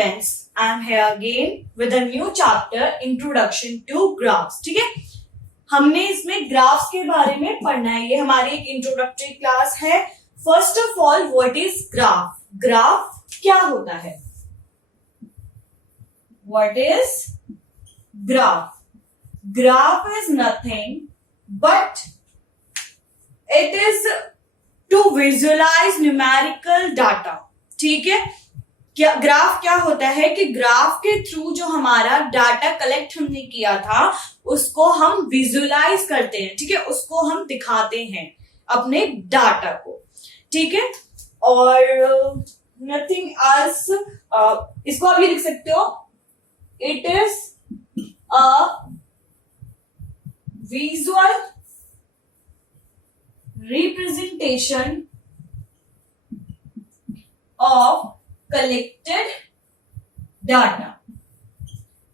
students, I am here again with a new chapter, Introduction to Graphs. ठीक है, हमने इसमें ग्राफ्स के बारे में पढ़ना है. ये हमारी एक इंट्रोडक्टरी क्लास है. First of all, what is graph? Graph क्या होता है? What is graph? Graph is nothing but it is to visualize numerical data. ठीक है, क्या ग्राफ क्या होता है कि ग्राफ के थ्रू जो हमारा डाटा कलेक्ट हमने किया था उसको हम विजुअलाइज करते हैं. ठीक है, उसको हम दिखाते हैं अपने डाटा को. ठीक है, और नथिंग एल्स. इसको आप ये लिख सकते हो, it is a visual representation of collected data.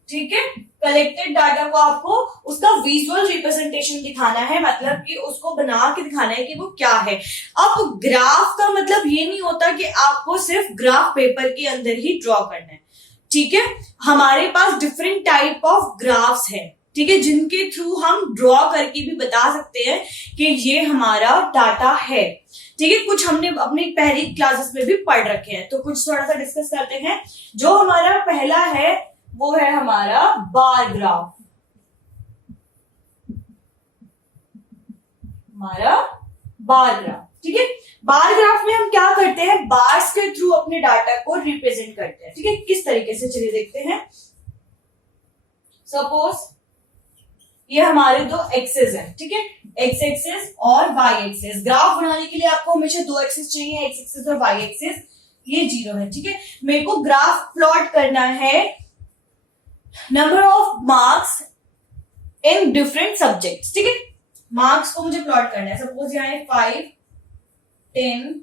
ठीक है, कलेक्टेड डाटा को आपको उसका विजुअल रिप्रेजेंटेशन दिखाना है, मतलब कि उसको बना के दिखाना है कि वो क्या है. अब ग्राफ का मतलब ये नहीं होता कि आपको सिर्फ ग्राफ पेपर के अंदर ही ड्रॉ करना है. ठीक है, हमारे पास डिफरेंट टाइप ऑफ ग्राफ्स है. ठीक है, जिनके थ्रू हम ड्रॉ करके भी बता सकते हैं कि ये हमारा डाटा है. ठीक है, कुछ हमने अपनी पहली क्लासेस में भी पढ़ रखे हैं, तो कुछ थोड़ा सा डिस्कस करते हैं. जो हमारा पहला है वो है हमारा बार ग्राफ. हमारा बार ग्राफ. ठीक है, बार ग्राफ में हम क्या करते हैं? बार्स के थ्रू अपने डाटा को रिप्रेजेंट करते हैं. ठीक है, किस तरीके से, चलिए देखते हैं. सपोज ये हमारे दो एक्सेस हैं. ठीक है, एक्स एक्सेस और वाई एक्सेस. ग्राफ बनाने के लिए आपको हमेशा दो एक्सेस चाहिए, एक्स एक्सेस और वाई एक्सेस. ये 0 है. ठीक है, मेरे को ग्राफ प्लॉट करना है number of marks in different subjects. ठीक है, मार्क्स को मुझे प्लॉट करना है. सपोज यहाँ है 5, 10,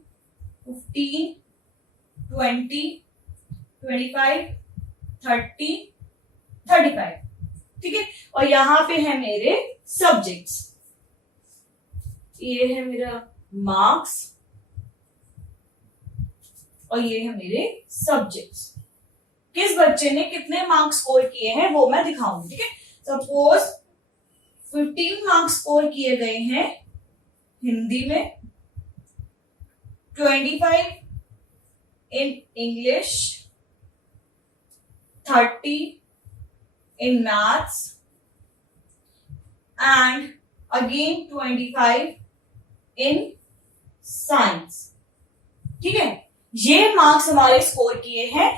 15, 20, 25, 30, 35. ठीक है, और यहां पे है मेरे सब्जेक्ट्स. ये है मेरा मार्क्स और ये है मेरे सब्जेक्ट्स. किस बच्चे ने कितने मार्क्स स्कोर किए हैं वो मैं दिखाऊंगी. ठीक है, सपोज 15 मार्क्स स्कोर किए गए हैं हिंदी में, 25 in English, 30 in maths and again 25 in science. ठीक है, ये मार्क्स हमारे स्कोर किए हैं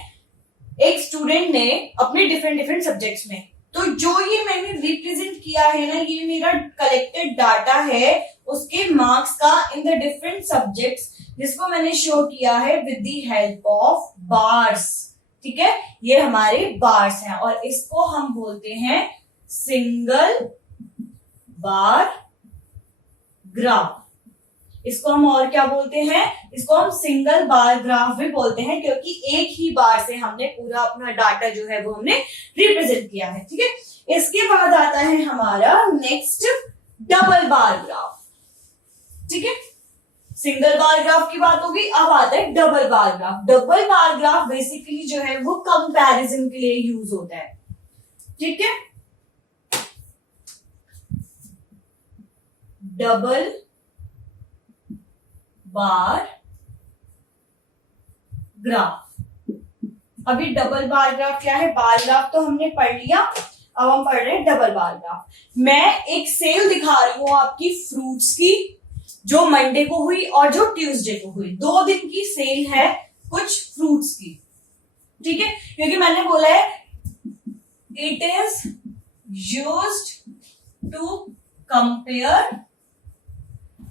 एक स्टूडेंट ने अपने डिफरेंट सब्जेक्ट्स में. तो जो ये मैंने रिप्रेजेंट किया है ना, ये मेरा कलेक्टेड डाटा है उसके मार्क्स का इन द डिफरेंट सब्जेक्ट्स, जिसको मैंने शो किया है with the help of bars. ठीक है, ये हमारे बार्स हैं और इसको हम बोलते हैं सिंगल बार ग्राफ. इसको हम और क्या बोलते हैं? इसको हम सिंगल बार ग्राफ भी बोलते हैं, क्योंकि एक ही बार से हमने पूरा अपना डाटा जो है वो हमने रिप्रेजेंट किया है. ठीक है, इसके बाद आता है हमारा नेक्स्ट डबल बार ग्राफ. ठीक है, सिंगल बार ग्राफ की बात होगी, अब आता है double bar graph. Double bar graph basically जो है वो कंपैरिजन के लिए यूज होता है. ठीक है, डबल बार ग्राफ. अभी डबल बार ग्राफ क्या है? बार ग्राफ तो हमने पढ़ लिया, अब हम पढ़ रहे हैं डबल बार ग्राफ. मैं एक सेल दिखा रही हूं आपकी फ्रूट्स की, जो मंडे को हुई और जो ट्यूसडे को हुई. 2 दिन की सेल है कुछ फ्रूट्स की. ठीक है, क्योंकि मैंने बोला है it is used to compare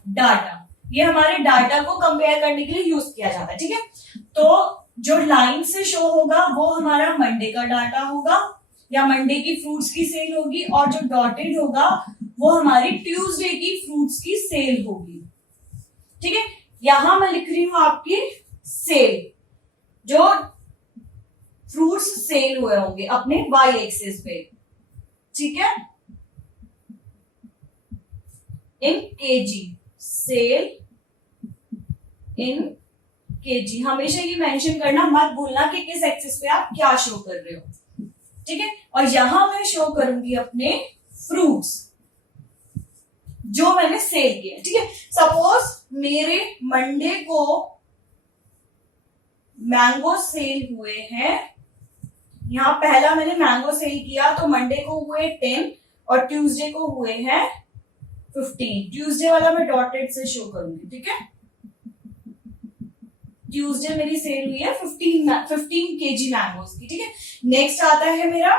data. ये हमारे डाटा को कंपेयर करने के लिए यूज किया जाता है. ठीक है, तो जो लाइन से शो होगा वो हमारा मंडे का डाटा होगा या मंडे की फ्रूट्स की सेल होगी, और जो डॉटेड होगा वो हमारी ट्यूसडे की फ्रूट्स की सेल होगी. ठीक है, यहां मैं लिख रही हूं आपकी सेल, जो फ्रूट्स सेल हुए होंगे अपने वाई एक्सिस पे. ठीक है, इन केजी, सेल इन केजी। हमेशा ये मेंशन करना मत भूलना कि किस एक्सिस पे आप क्या शो कर रहे हो, ठीक है। और यहां मैं शो करूंगी अपने फ्रूट्स जो मैंने सेल किए, ठीक है। सपोज मेरे मंडे को मैंगो सेल हुए हैं, यहां पहला मैंने मैंगो सेल किया तो मंडे को हुए 10 और ट्यूसडे को हुए हैं 15। ट्यूसडे वाला मैं डॉटेड से शो करूंगी, ठीक है। ट्यूसडे मेरी सेल हुई है 15 केजी मैंगोज की, ठीक है। नेक्स्ट आता है मेरा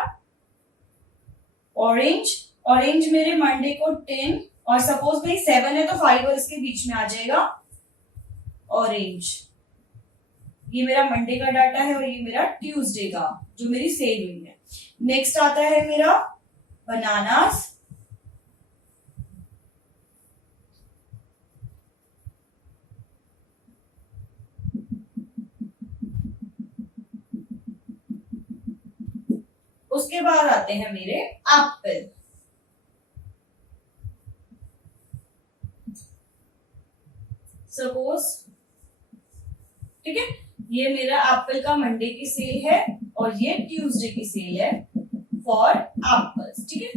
ऑरेंज। ऑरेंज मेरे मंडे को 10 और सपोज भाई 7 है तो 5 और इसके बीच में आ जाएगा ऑरेंज। ये मेरा मंडे का डाटा है और ये मेरा ट्यूसडे का जो मेरी सेल हुई है। नेक्स्ट आता है मेरा बनानास। उसके बाद आते हैं मेरे एप्पल। सपोज, ठीक है, ये मेरा एप्पल का मंडे की सेल है और ये ट्यूसडे की सेल है फॉर एप्पल्स, ठीक है।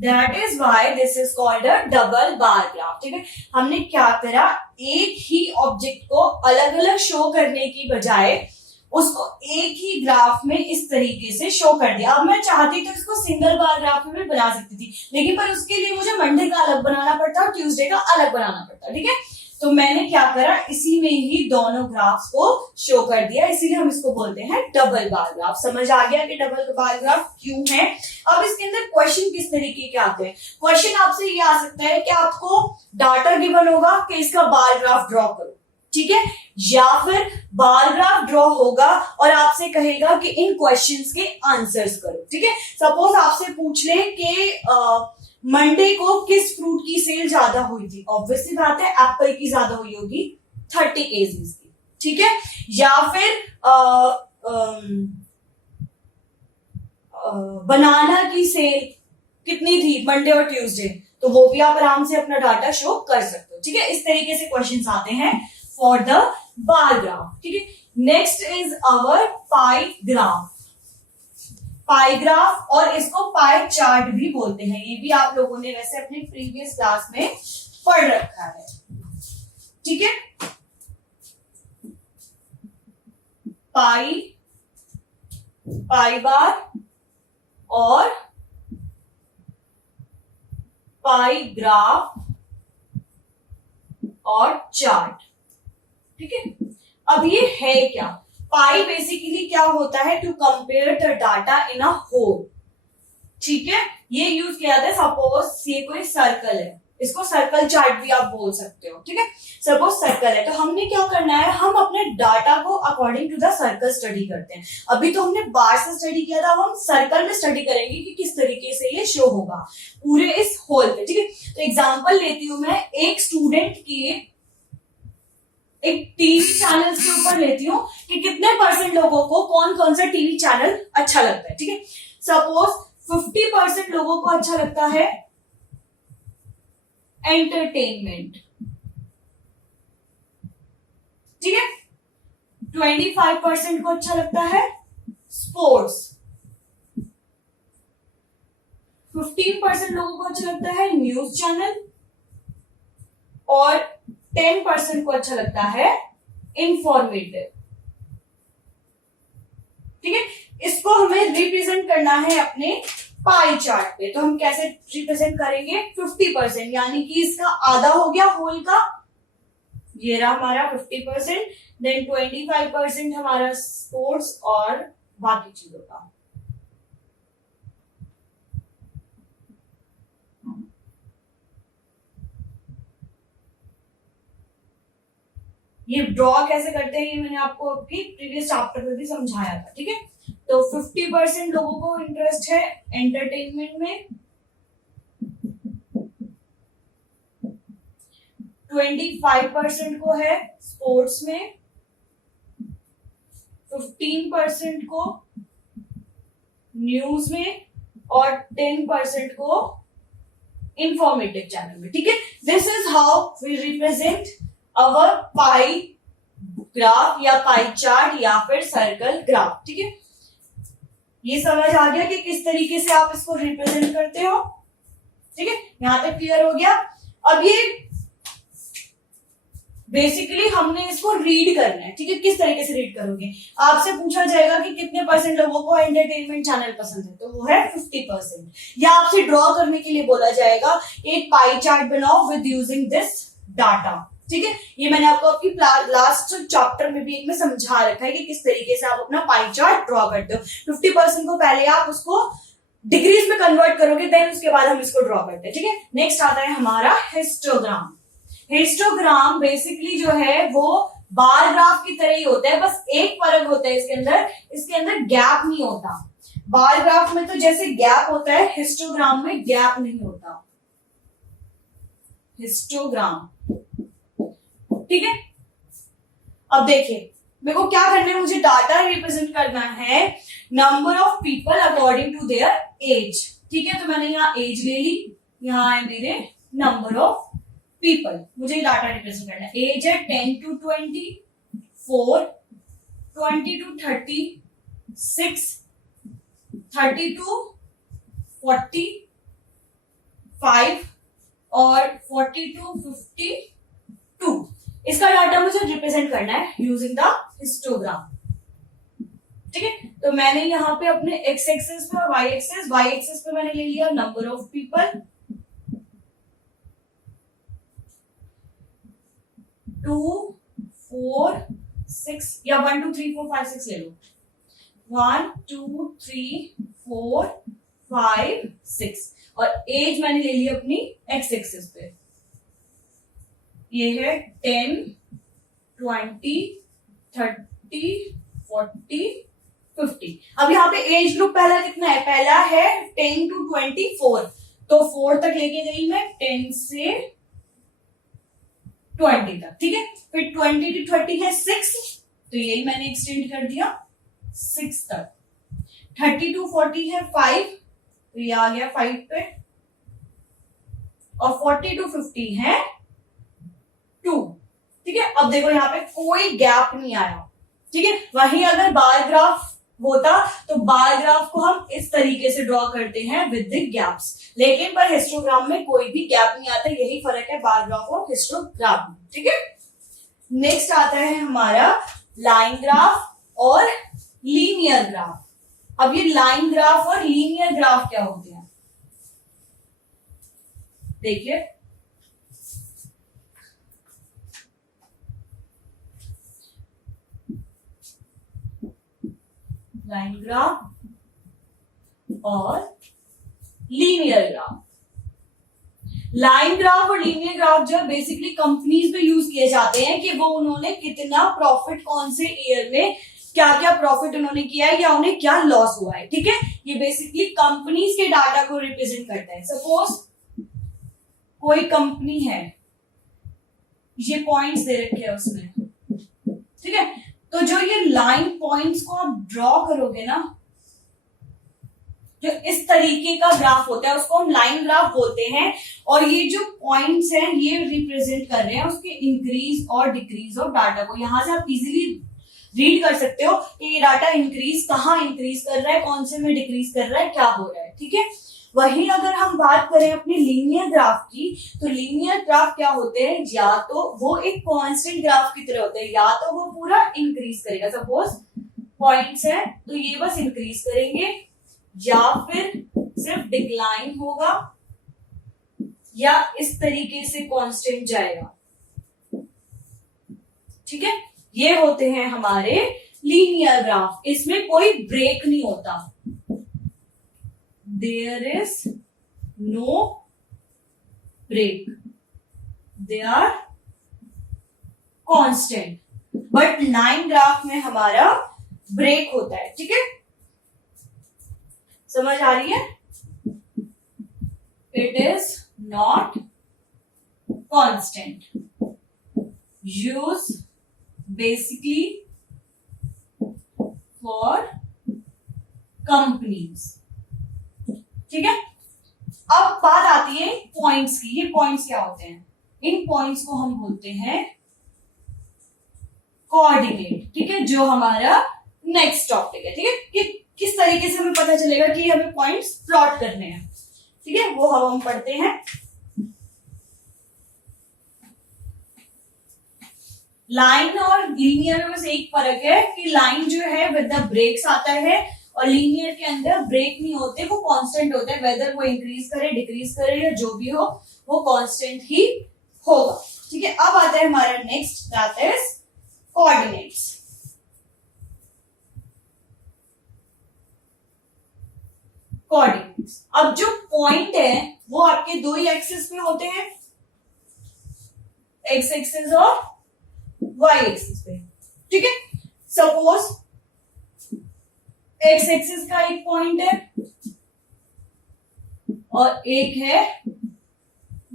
That is why this is called a double bar graph, ठीक है। हमने क्या करा, एक ही ऑब्जेक्ट को अलग अलग शो करने की बजाय उसको एक ही ग्राफ में इस तरीके से शो कर दिया। अब मैं चाहती तो इसको सिंगल बार ग्राफ में भी बना सकती थी, लेकिन पर उसके लिए मुझे मंडे का अलग बनाना पड़ता और ट्यूसडे का अलग बनाना पड़ता, ठीक है। तो मैंने क्या करा, इसी में ही दोनों ग्राफ्स को शो कर दिया, इसीलिए हम इसको बोलते हैं डबल बार ग्राफ। समझ आ गया कि डबल बार ग्राफ क्यों है। अब इसके अंदर क्वेश्चन किस तरीके के आते हैं। क्वेश्चन आपसे ये आ सकता है कि आपको डाटा गिवन होगा कि इसका बार ग्राफ ड्रॉ करो, ठीक है, या फिर बार ग्राफ ड्रॉ होगा और आपसे कहेगा कि इन क्वेश्चंस के आंसर्स करो, ठीक है। सपोज आपसे पूछ ले कि मंडे को किस फ्रूट की सेल ज्यादा हुई थी, ऑब्वियसली बात है एप्पल की ज्यादा हुई होगी 30 केजीज की, ठीक है। या फिर बनाना की सेल कितनी थी मंडे और ट्यूसडे, तो वो भी आप आराम से अपना डाटा शो कर सकते हो, ठीक है। इस तरीके से क्वेश्चंस आते हैं फॉर द बार ग्राफ, ठीक है। Next is our pie graph. Pie graph और इसको पाई चार्ट भी बोलते हैं, ये भी आप लोगों ने वैसे अपने प्रीवियस क्लास में पढ़ रखा है, ठीक है। पाई, पाई बार और पाई ग्राफ और चार्ट, ठीक है। अब ये है क्या, पाई बेसिकली क्या होता है, to compare the data in a whole, ठीक है। ये यूज किया जाता है, सपोज ये कोई सर्कल है, इसको सर्कल चार्ट भी आप बोल सकते हो, ठीक है। सपोज सर्कल है तो हमने क्या करना है, हम अपने डाटा को according to the circle study करते हैं। अभी तो हमने बार से स्टडी किया था, हम सर्कल में स्टडी करेंगे कि किस तरीके से ये शो होगा पूरे इस होल पे, ठीक है। तो एग्जांपल लेती हूं मैं, एक स्टूडेंट की एक टीवी चैनल के ऊपर लेती हूँ कि कितने परसेंट लोगों को कौन कौन सा टीवी चैनल अच्छा लगता है, ठीक है। सपोज 50% लोगों को अच्छा लगता है एंटरटेनमेंट, ठीक है। 25% को अच्छा लगता है स्पोर्ट्स, 15% लोगों को अच्छा लगता है न्यूज चैनल और 10% को अच्छा लगता है इंफॉर्मेटिव, ठीक है। इसको हमें रिप्रेजेंट करना है अपने पाई चार्ट पे, तो हम कैसे रिप्रेजेंट करेंगे, 50%, यानी कि इसका आधा हो गया होल का, ये रहा हमारा 50%, देन 25% हमारा स्पोर्ट्स और बाकी चीजों का। ये ड्रॉ कैसे करते हैं ये मैंने आपको अभी प्रीवियस चैप्टर में भी समझाया था, ठीक है। तो 50% लोगों को इंटरेस्ट है एंटरटेनमेंट में, 25% को है स्पोर्ट्स में, 15% को न्यूज में और 10% को इंफॉर्मेटिव चैनल में, ठीक है। This is how we represent our pie graph या पाई चार्ट या फिर सर्कल ग्राफ। ठीक है, ये समझ आ गया कि किस तरीके से आप इसको रिप्रेजेंट करते हो। ठीक है, यहां तक क्लियर हो गया। अब ये बेसिकली हमने इसको रीड करना है। ठीक है, किस तरीके से रीड करोगे, आपसे पूछा जाएगा कि कितने परसेंट लोगों को एंटरटेनमेंट चैनल पसंद है, तो वो है 50%। या आपसे ड्रॉ करने के लिए बोला जाएगा एक पाई चार्ट बनाओ विद यूजिंग दिस डाटा। ठीक है, ये मैंने आपको आपकी लास्ट चैप्टर में भी एक में समझा रखा है कि किस तरीके से आप अपना पाई चार्ट ड्रॉ करते हो। 50% को पहले आप उसको डिग्रीज में कन्वर्ट करोगे, देन उसके बाद हम इसको ड्रॉ करते हैं। ठीक है, नेक्स्ट आता है हमारा हिस्टोग्राम। हिस्टोग्राम बेसिकली जो है वो बार ग्राफ की तरह ही होता है, बस एक फर्क होता है इसके अंदर गैप नहीं होता। बार ग्राफ में तो जैसे गैप होता है, हिस्टोग्राम में गैप नहीं होता। हिस्टोग्राम, ठीक है। अब देखिए मेरे को क्या करना है, मुझे डाटा रिप्रेजेंट करना है number of people according to their age. ठीक है, तो मैंने यहाँ एज ले ली, यहाँ है मेरे नंबर ऑफ पीपल, मुझे डाटा रिप्रेजेंट करना है। एज है 10 to 20, 4, 20 to 30, 6, 30 to 40, 5 और 40 to 52। इसका डाटा मुझे रिप्रेजेंट करना है यूजिंग द हिस्टोग्राम। ठीक है, तो मैंने यहाँ पे अपने एक्स एक्सिस पे और वाई एक्सिस पे मैंने ले लिया नंबर ऑफ पीपल 2, 4, 6 या 1, 2, 3, 4, 5, 6 ले लो। 1, 2, 3, 4, 5, 6 और एज मैंने ले ली अपनी एक्स एक्सिस पे, ये है 10, 20, 30, 40, 50। अब यहाँ पे एज ग्रुप पहला कितना है, पहला है 10 to 24, तो 4 तक लेके गई मैं 10 से 20 तक। ठीक है, फिर 20 to 30 है 6, तो यही मैंने एक्सटेंड कर दिया 6 तक। 30 to 40 है 5, तो ये आ गया 5 पे, और 40 to 50 है 2। ठीक है, अब देखो यहाँ पे कोई गैप नहीं आया। ठीक है, वहीं अगर बार ग्राफ होता तो बार ग्राफ को हम इस तरीके से ड्रॉ करते हैं विद द गैप्स, लेकिन पर हिस्टोग्राम में कोई भी गैप नहीं आता। यही फर्क है बार ग्राफ और हिस्टोग्राम में। ठीक है, नेक्स्ट आता है हमारा लाइन ग्राफ और लीनियर ग्राफ। अब ये लाइन ग्राफ और लीनियर ग्राफ क्या होते हैं, देखिए लाइन ग्राफ और लीनियर ग्राफ। लाइन ग्राफ और लीनियर ग्राफ जो है बेसिकली कंपनीज में यूज किए जाते हैं कि वो उन्होंने कितना प्रॉफिट कौन से ईयर में क्या क्या प्रॉफिट उन्होंने किया है या उन्हें क्या लॉस हुआ है। ठीक है, ये बेसिकली कंपनीज के डाटा को रिप्रेजेंट करता है। सपोज कोई कंपनी है, ये पॉइंट्स दे रखे हैं उसमें। ठीक है, तो जो ये लाइन पॉइंट्स को आप ड्रॉ करोगे ना, जो इस तरीके का ग्राफ होता है उसको हम लाइन ग्राफ बोलते हैं। और ये जो पॉइंट्स हैं ये रिप्रेजेंट कर रहे हैं उसके इंक्रीज और डिक्रीज ऑफ डाटा को। यहां से आप इजीली रीड कर सकते हो कि ये डाटा इंक्रीज कहाँ इंक्रीज कर रहा है, कौन से में डिक्रीज कर रहा है, क्या हो रहा है। ठीक है, वहीं अगर हम बात करें अपने लीनियर ग्राफ की, तो लीनियर ग्राफ क्या होते हैं, या तो वो एक कांस्टेंट ग्राफ की तरह होते हैं, या तो वो पूरा इंक्रीज करेगा। सपोज पॉइंट्स है तो ये बस इंक्रीज करेंगे, या फिर सिर्फ डिक्लाइन होगा, या इस तरीके से कांस्टेंट जाएगा। ठीक है, ये होते हैं हमारे लीनियर ग्राफ, इसमें कोई ब्रेक नहीं होता। There is no break. They are constant. But line graph में हमारा ब्रेक होता है। ठीक है, समझ आ रही है? It is not constant. Use basically for companies. ठीक है, अब बात आती है पॉइंट्स की। ये पॉइंट्स क्या होते हैं, इन पॉइंट्स को हम बोलते हैं कोऑर्डिनेट, ठीक है, जो हमारा नेक्स्ट टॉपिक है, ठीक है, कि किस तरीके से हमें पता चलेगा कि हमें पॉइंट्स प्लॉट करने हैं, ठीक है, वो हम पढ़ते हैं। लाइन और लीनियर में बस एक फर्क है कि लाइन जो है विद द ब्रेक्स आता है और लीनियर के अंदर ब्रेक नहीं होते, वो कांस्टेंट होते हैं, वेदर वो इंक्रीज करे डिक्रीज करे या जो भी हो वो कांस्टेंट ही होगा, ठीक है। अब आता है हमारा next, that is coordinates. Coordinates, अब जो पॉइंट है वो आपके दो ही एक्सिस पे होते हैं, एक्स एक्सिस और वाई एक्सिस पे, ठीक है। सपोज एक्स एक्सिस का एक पॉइंट है और एक है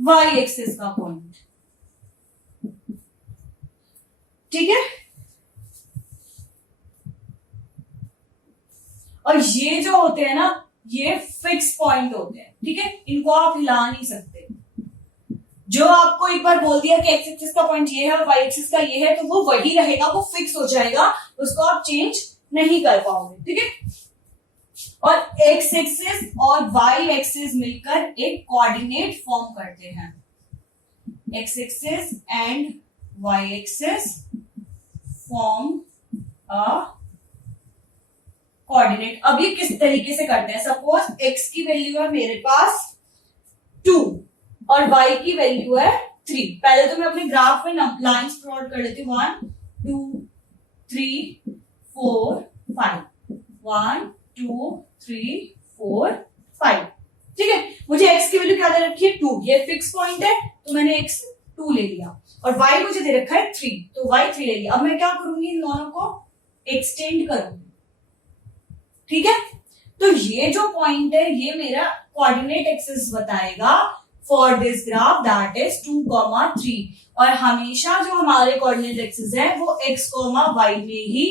वाई एक्सिस का पॉइंट, ठीक है। और ये जो होते हैं ना, ये फिक्स पॉइंट होते हैं, ठीक है, इनको आप हिला नहीं सकते। जो आपको एक बार बोल दिया कि एक्स एक्सिस का पॉइंट ये है और वाई एक्सिस का ये है, तो वो वही रहेगा, वो फिक्स हो जाएगा, उसको आप चेंज नहीं कर पाओगे, ठीक है। और एक्स एक्सिस और वाई एक्सिस मिलकर एक कोऑर्डिनेट फॉर्म करते हैं, x axis and y axis form a coordinate. अब ये किस तरीके से करते हैं, सपोज एक्स की वैल्यू है मेरे पास 2 और y की वैल्यू है 3। पहले तो मैं अपने ग्राफ में लाइंस प्लॉट कर लेती हूँ, 1 2 3 4 5, 1 2 3 4 5, ठीक है। मुझे x की वैल्यू क्या दे रखी है 2, ये फिक्स पॉइंट है तो मैंने x 2 ले लिया, और y मुझे दे रखा है 3 तो y 3 ले लिया। अब मैं क्या करूंगी, इन दोनों को एक्सटेंड करूंगी, ठीक है। तो ये जो पॉइंट है ये मेरा कोऑर्डिनेट एक्सिस बताएगा for this graph, that is 2, 3, और हमेशा जो हमारे कोऑर्डिनेट एक्सिस है वो x, y में ही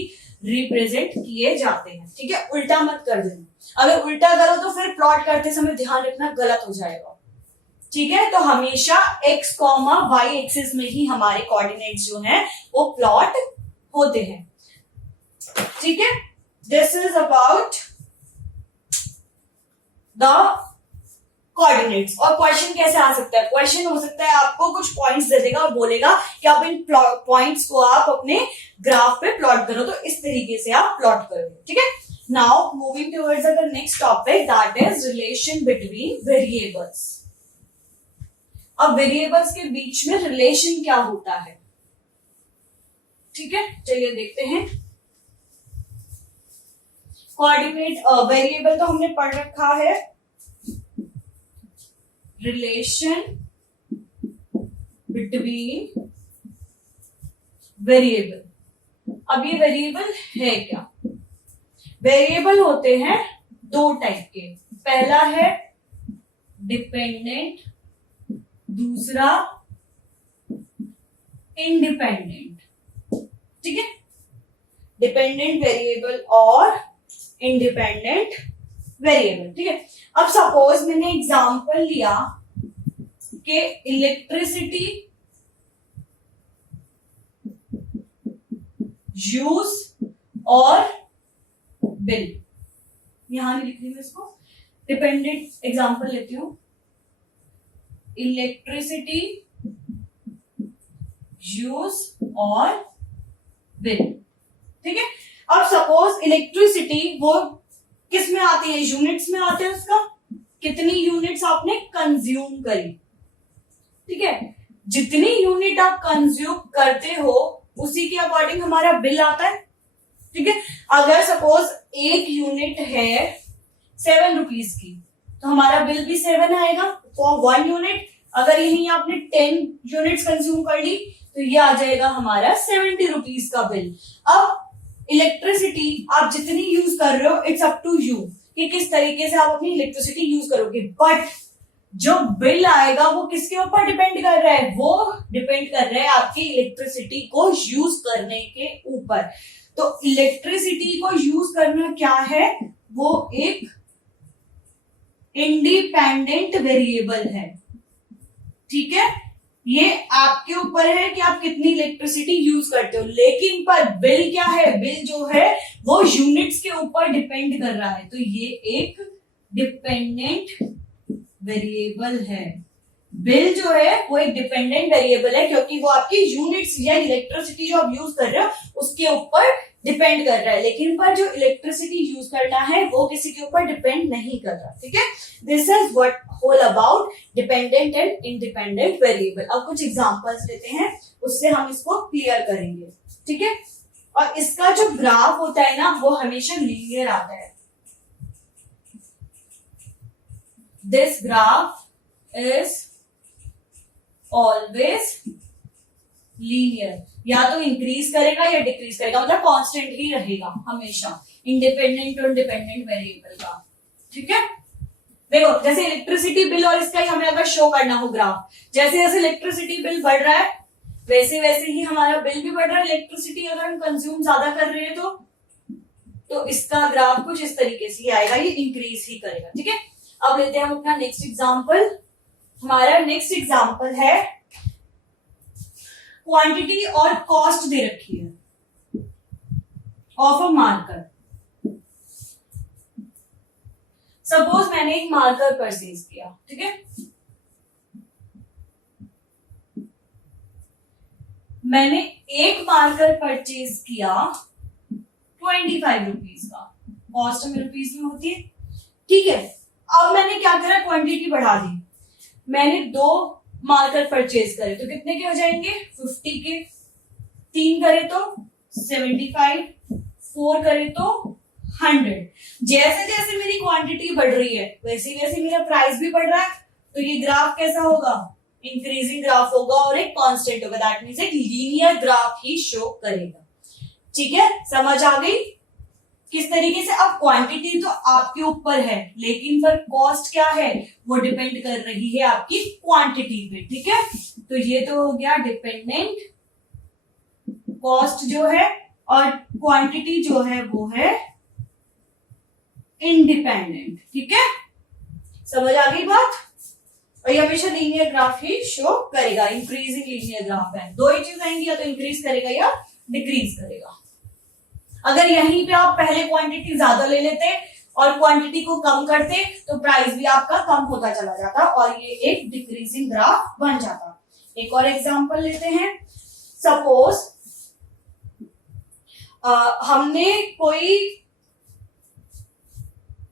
रिप्रेजेंट किए जाते हैं, ठीक है। उल्टा मत कर देना, अगर उल्टा करो तो फिर प्लॉट करते समय ध्यान रखना गलत हो जाएगा, ठीक है। तो हमेशा x, y एक्सिस में ही हमारे कोऑर्डिनेट्स जो हैं वो प्लॉट होते हैं, ठीक है। This is about the coordinates. और क्वेश्चन कैसे आ सकता है, क्वेश्चन हो सकता है आपको कुछ पॉइंट्स दे देगा और बोलेगा कि आप इन पॉइंट्स को आप अपने ग्राफ पे प्लॉट करो, तो इस तरीके से आप प्लॉट करोगे, ठीक है। Now moving towards the next topic, that is relation between variables. अब वेरिएबल्स के बीच में रिलेशन क्या होता है, ठीक है, चलिए देखते हैं। कोऑर्डिनेट वेरिएबल तो हमने पढ़ रखा है, रिलेशन बिटवीन वेरिएबल। अब ये वेरिएबल है क्या, वेरिएबल होते हैं दो टाइप के, पहला है डिपेंडेंट, दूसरा इंडिपेंडेंट, ठीक है। डिपेंडेंट वेरिएबल और इंडिपेंडेंट वेरिएबल, ठीक है। अब सपोज मैंने एग्जांपल लिया कि इलेक्ट्रिसिटी यूज और बिल, यहां नहीं लिख रही मैं इसको, डिपेंडेंट एग्जांपल लेती हूं, इलेक्ट्रिसिटी यूज और बिल, ठीक है। अब सपोज इलेक्ट्रिसिटी वो किस में आती है, यूनिट्स में आते हैं, उसका कितनी यूनिट्स आपने कंज्यूम करी, ठीक है। जितनी यूनिट आप कंज्यूम करते हो उसी के अकॉर्डिंग हमारा बिल आता है, ठीक है। अगर सपोज एक यूनिट है 7 रुपीज की तो हमारा बिल भी 7 आएगा फॉर 1 यूनिट। अगर यही आपने 10 यूनिट्स कंज्यूम कर ली तो ये आ जाएगा हमारा 70 रुपीज का बिल। अब इलेक्ट्रिसिटी आप जितनी यूज कर रहे हो, इट्स अप टू यू कि किस तरीके से आप अपनी इलेक्ट्रिसिटी यूज करोगे, बट जो बिल आएगा वो किसके ऊपर डिपेंड कर रहा है, वो डिपेंड कर रहा है आपकी इलेक्ट्रिसिटी को यूज करने के ऊपर। तो इलेक्ट्रिसिटी को यूज करना क्या है, वो एक इंडिपेंडेंट वेरिएबल है, ठीक है। ये आपके ऊपर है कि आप कितनी इलेक्ट्रिसिटी यूज करते हो, लेकिन पर बिल क्या है, बिल जो है वो यूनिट्स के ऊपर डिपेंड कर रहा है। तो ये एक डिपेंडेंट वेरिएबल है। बिल जो है वो एक डिपेंडेंट वेरिएबल है क्योंकि वो आपकी यूनिट्स या इलेक्ट्रिसिटी जो आप यूज कर रहे हो उसके ऊपर डिपेंड कर रहा है, लेकिन पर जो इलेक्ट्रिसिटी यूज करना है वो किसी के ऊपर डिपेंड नहीं कर रहा। ठीक है, this is what whole about dependent and independent variable. अब कुछ एग्जांपल्स लेते हैं, उससे हम इसको क्लियर करेंगे। ठीक है, और इसका जो ग्राफ होता है ना वो हमेशा लीनियर आता है। This graph is always linear, या तो इंक्रीज करेगा या डिक्रीज करेगा, मतलब कांस्टेंट ही रहेगा हमेशा, इंडिपेंडेंट और डिपेंडेंट वेरिएबल का। ठीक है, देखो जैसे इलेक्ट्रिसिटी बिल और इसका ही हमें अगर शो करना हो ग्राफ, जैसे जैसे इलेक्ट्रिसिटी बिल बढ़ रहा है वैसे वैसे ही हमारा बिल भी बढ़ रहा है। इलेक्ट्रिसिटी अगर हम कंज्यूम ज्यादा कर रहे हैं तो इसका ग्राफ कुछ इस तरीके से आएगा, ये इंक्रीज ही करेगा। ठीक है, अब लेते हैं हम अपना नेक्स्ट एग्जाम्पल। हमारा नेक्स्ट एग्जाम्पल है क्वांटिटी और कॉस्ट दे रखी है ऑफ अ मार्कर। सपोज मैंने एक मार्कर परचेज किया, ठीक है, मैंने एक मार्कर परचेज किया 25 रुपीज का, कॉस्ट में रुपीज में होती है। ठीक है, अब मैंने क्या करा, क्वांटिटी बढ़ा दी, मैंने 2 मार्कर परचेज करे तो कितने के हो जाएंगे, 50 के, 3 करे तो 75, 4 करे तो 100। जैसे जैसे मेरी क्वांटिटी बढ़ रही है वैसे वैसे मेरा प्राइस भी बढ़ रहा है, तो ये ग्राफ कैसा होगा, इंक्रीजिंग ग्राफ होगा और एक कांस्टेंट होगा, दैट मींस एक लीनियर ग्राफ ही शो करेगा। ठीक है, समझ आ गई किस तरीके से। अब क्वांटिटी तो आपके ऊपर है, लेकिन पर कॉस्ट क्या है, वो डिपेंड कर रही है आपकी क्वांटिटी पे। ठीक है, तो ये तो हो गया डिपेंडेंट, कॉस्ट जो है, और क्वांटिटी जो है वो है इंडिपेंडेंट। ठीक है, समझ आ गई बात। और ये हमेशा लीनियर ग्राफ ही शो करेगा, इंक्रीजिंग लीनियर ग्राफ है। 2 ही चीज आएंगी, या तो इंक्रीज करेगा या डिक्रीज करेगा। अगर यहीं पे आप पहले क्वांटिटी ज्यादा ले लेते और क्वांटिटी को कम करते तो प्राइस भी आपका कम होता चला जाता और ये एक डिक्रीजिंग ग्राफ बन जाता। एक और एग्जांपल लेते हैं। सपोज हमने कोई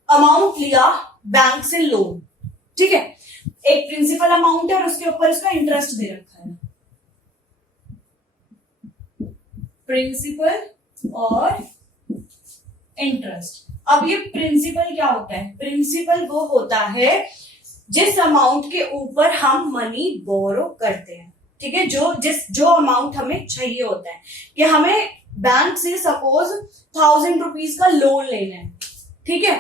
अमाउंट लिया बैंक से लोन, ठीक है, एक प्रिंसिपल अमाउंट है और उसके ऊपर इसका इंटरेस्ट दे रखा है, प्रिंसिपल और इंटरेस्ट। अब ये प्रिंसिपल क्या होता है, प्रिंसिपल वो होता है जिस अमाउंट के ऊपर हम मनी बोरो करते हैं। ठीक है, जो अमाउंट हमें चाहिए होता है कि हमें बैंक से सपोज 1000 रुपीज का लोन लेना है, ठीक है,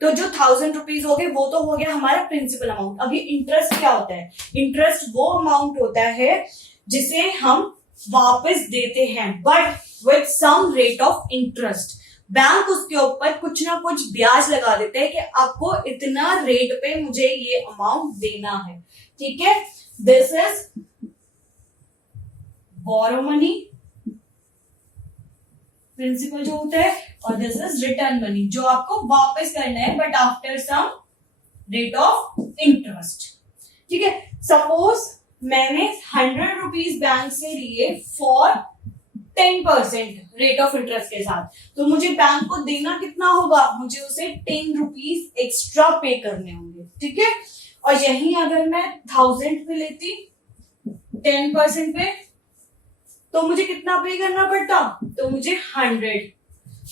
तो जो 1000 रुपीज हो गए वो तो हो गया हमारा प्रिंसिपल अमाउंट। अभी इंटरेस्ट क्या होता है, इंटरेस्ट वो अमाउंट होता है जिसे हम वापस देते हैं, but with some rate of interest. Bank उसके ऊपर कुछ ना कुछ ब्याज लगा देते हैं कि आपको इतना रेट पे मुझे ये अमाउंट देना है। ठीक है, this is borrow money, principal जो होता है, और दिस इज रिटर्न मनी जो आपको वापस करना है but after some rate of interest. ठीक है, सपोज मैंने 100 रुपीज बैंक से लिए फॉर 10% रेट ऑफ इंटरेस्ट के साथ, तो मुझे बैंक को देना कितना होगा, मुझे उसे 10 रुपीज एक्स्ट्रा पे करने होंगे। ठीक है, और यही अगर मैं 1000 पे लेती 10% पे तो मुझे कितना पे करना पड़ता, तो मुझे 100,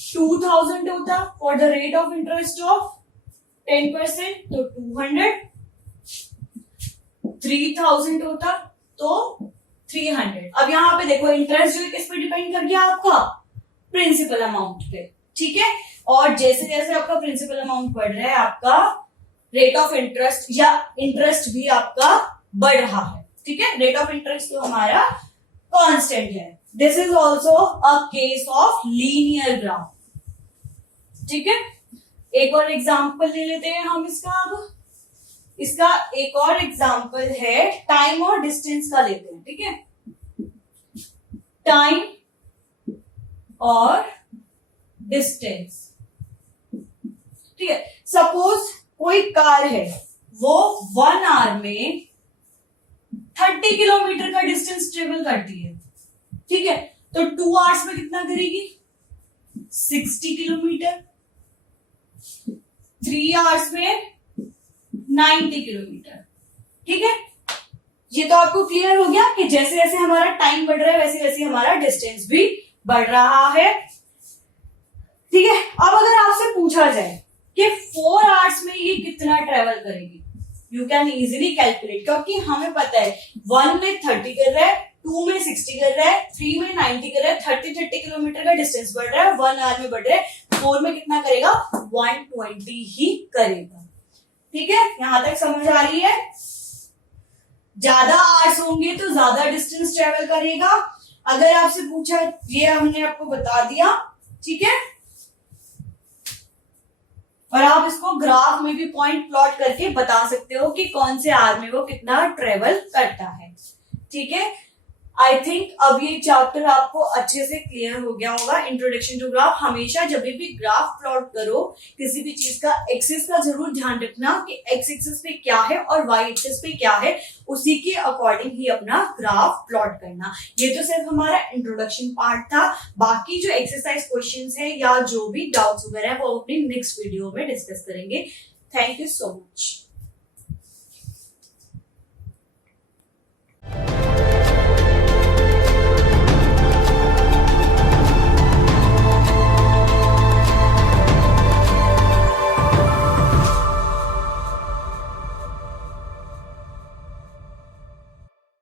2000 होता for the rate of interest of 10%, तो 200, 3000 होता तो 300। अब यहाँ पे देखो इंटरेस्ट जो किस पे डिपेंड कर गया, आपका प्रिंसिपल अमाउंट पे। ठीक है, और जैसे जैसे आपका प्रिंसिपल अमाउंट बढ़ रहा है आपका रेट ऑफ इंटरेस्ट या इंटरेस्ट भी आपका बढ़ रहा है। ठीक है, रेट ऑफ इंटरेस्ट तो हमारा कांस्टेंट है। This is also a case of linear graph. ठीक है, एक और एग्जांपल ले लेते हैं हम इसका। अब इसका एक और एग्जाम्पल है टाइम और डिस्टेंस का लेते हैं, ठीक है। टाइम और डिस्टेंस, ठीक है। सपोज कोई कार है, वो 1 आवर में 30 किलोमीटर का डिस्टेंस ट्रेवल करती है, ठीक है। तो 2 आवर्स में कितना करेगी? 60 किलोमीटर। 3 आवर्स में 90 किलोमीटर, ठीक है। ये तो आपको क्लियर हो गया कि जैसे जैसे हमारा टाइम बढ़ रहा है वैसे वैसे हमारा डिस्टेंस भी बढ़ रहा है, ठीक है। अब अगर आपसे पूछा जाए कि 4 आवर्स में ये कितना ट्रेवल करेगी, यू कैन इजीली कैलकुलेट, क्योंकि हमें पता है 1 में 30 कर रहा है, 2 में 60 कर रहा है, 3 में 90 कर रहा है, 30 किलोमीटर का डिस्टेंस बढ़ रहा है, 1 आवर में बढ़ रहा है, 4 में कितना करेगा? 120 ही करेगा, ठीक है। यहां तक समझ आ रही है? ज्यादा आवर्स होंगे तो ज्यादा डिस्टेंस ट्रेवल करेगा। अगर आपसे पूछा, ये हमने आपको बता दिया, ठीक है। और आप इसको ग्राफ में भी पॉइंट प्लॉट करके बता सकते हो कि कौन से आवर में वो कितना ट्रेवल करता है, ठीक है। आई थिंक अब ये चैप्टर आपको अच्छे से क्लियर हो गया होगा। Introduction to graph. हमेशा जब भी ग्राफ प्लॉट करो किसी भी चीज का, एक्सिस का जरूर ध्यान रखना कि एक्स एक्सिस पे क्या है और वाई एक्सिस पे क्या है, उसी के अकॉर्डिंग ही अपना ग्राफ प्लॉट करना। ये तो सिर्फ हमारा इंट्रोडक्शन पार्ट था। बाकी जो एक्सरसाइज क्वेश्चंस है या जो भी डाउट्स वगैरह है वो अपनी नेक्स्ट वीडियो में डिस्कस करेंगे। Thank you so much.